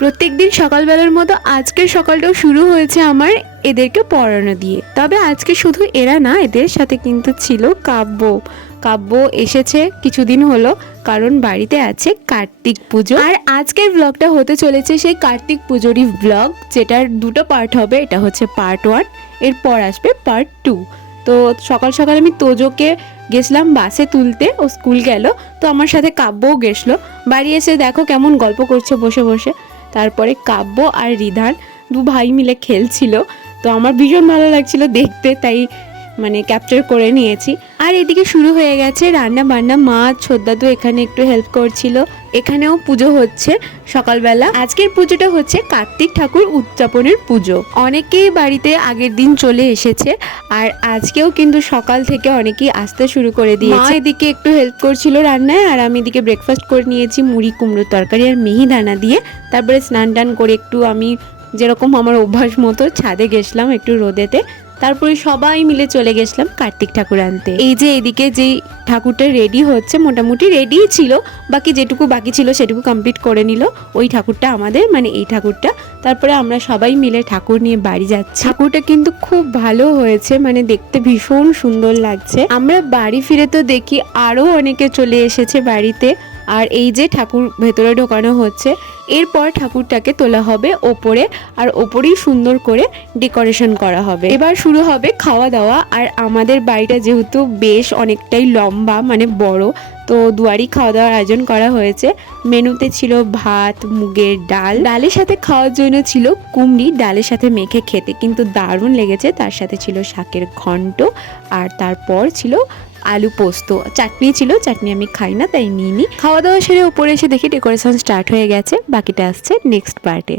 প্রত্যেকদিন সকালবেলার মতো আজকের সকালটাও শুরু হয়েছে আমার এদেরকে পড়ানো দিয়ে। তবে আজকে শুধু এরা না, এদের সাথে কিন্তু ছিল কাব্য। কাব্য এসেছে কিছুদিন হলো, কারণ বাড়িতে আছে কার্তিক পুজো। আর আজকের ব্লগটা হতে চলেছে সেই কার্তিক পুজোরই ব্লগ, যেটার দুটো পার্ট হবে। এটা হচ্ছে পার্ট 1, এরপর আসবে পার্ট 2। তো সকাল সকাল আমি তোজোকে গেছিলাম বাসে তুলতে, ও স্কুল গেল, তো আমার সাথে কাব্যও গেছিলো। বাড়ি এসে দেখো কেমন গল্প করছে বসে বসে। তারপরে কাব্য আর রিধান দু ভাই মিলে খেলছিল, তো আমার ভীষণ ভালো লাগছিল দেখতে, তাই মানে ক্যাপচার করে নিয়েছি। আর এদিকে শুরু হয়ে গেছে রান্না বান্না। মা ছোদ্দাদু এখানে একটু হেল্প করছিল। এখানেও পুজো হচ্ছে সকালবেলা। আজকের পুজোটা হচ্ছে কার্তিক ঠাকুর উদযাপনের পুজো। অনেকেই বাড়িতে আগের দিন চলে এসেছে, আর আজকেও কিন্তু সকাল থেকে অনেকেই আসতে শুরু করে দিয়েছে। মা এদিকে একটু হেল্প করছিল রান্নায়, আর আমি এদিকে ব্রেকফাস্ট করে নিয়েছি মুড়ি কুমড়ো তরকারি আর মিহিদানা দিয়ে। তারপরে স্নান টান করে একটু আমি যেরকম আমার অভ্যাস মতো ছাদে গেছিলাম একটু রোদেতে। তারপরে সবাই মিলে চলে গেছিলাম কার্তিক ঠাকুর আনতে। এই যে এদিকে যেই ঠাকুরটা রেডি হচ্ছে, মোটামুটি রেডিই ছিল, বাকি যেটুকু বাকি ছিল সেটুকু কমপ্লিট করে নিল। ওই ঠাকুরটা আমাদের, মানে এই ঠাকুরটা। তারপরে আমরা সবাই মিলে ঠাকুর নিয়ে বাড়ি যাচ্ছি। ঠাকুরটা কিন্তু খুব ভালো হয়েছে, মানে দেখতে ভীষণ সুন্দর লাগছে। আমরা বাড়ি ফিরে তো দেখি আরও অনেকে চলে এসেছে বাড়িতে। আর এই যে ঠাকুর ভেতরে ঢোকানো হচ্ছে, এরপর ঠাকুরটাকে তোলা হবে ওপরে, আর ওপরেই সুন্দর করে ডেকোরেশন করা হবে। এবার শুরু হবে খাওয়া দাওয়া। আর আমাদের বাড়িটা যেহেতু বেশ অনেকটাই লম্বা, মানে বড়, তো দুয়ারি খাওয়া দাওয়ার আয়োজন করা হয়েছে। মেনুতে ছিল ভাত, মুগের ডাল, ডালের সাথে খাওয়ার জন্য ছিল কুমড়ি ডালের সাথে মেখে খেতে কিন্তু দারুণ লেগেছে। তার সাথে ছিল শাকের ঘন্ট, আর তারপর ছিল আলু পোস্ত। চাটনি ছিল, চাটনি আমি খাই না তাই নিইনি। খাওয়া দাওয়া সেরে উপরে এসে দেখি ডেকোরেশন স্টার্ট হয়ে গেছে। বাকিটা আসছে নেক্সট পার্টে।